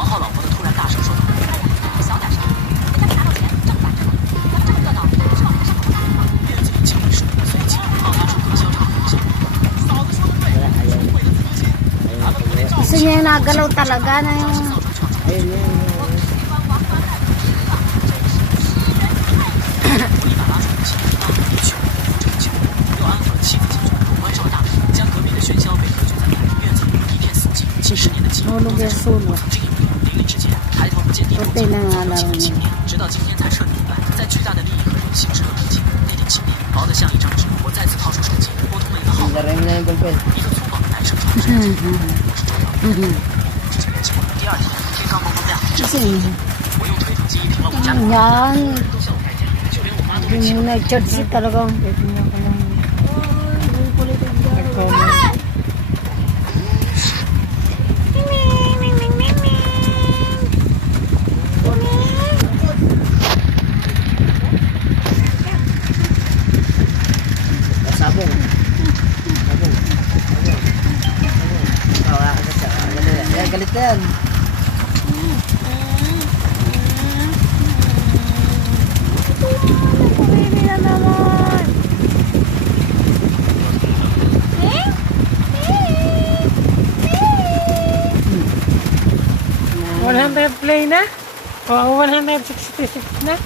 王浩老婆的突然大声说道：“小点声，人家没拿到钱，这么赶着呢，咱们这么热闹，是往他上头打吗？”院子里轻微树，随即爆发出更嚣张的声音。嫂子说的对，收回了自尊心，咱们不得照顾。 Kasi nagalaw talaga na yung... Hulog yung sulok. Puti na nga lang niya. 直到今天才彻底明白，在巨大的利益和人性之恶面前，那点轻蔑薄得像一张纸。我再次掏出手机，拨通了一个号码。一个粗暴的男生朝着这个电话，我是找到了。第二天天刚蒙蒙亮，我用推土机平了我家的房， Yan. 都向我开价，就连我妈都被气 Yung 了。 nag-charge talagang... Sabong. Tawa ka sa galit yan. $100 play na? O 166 na?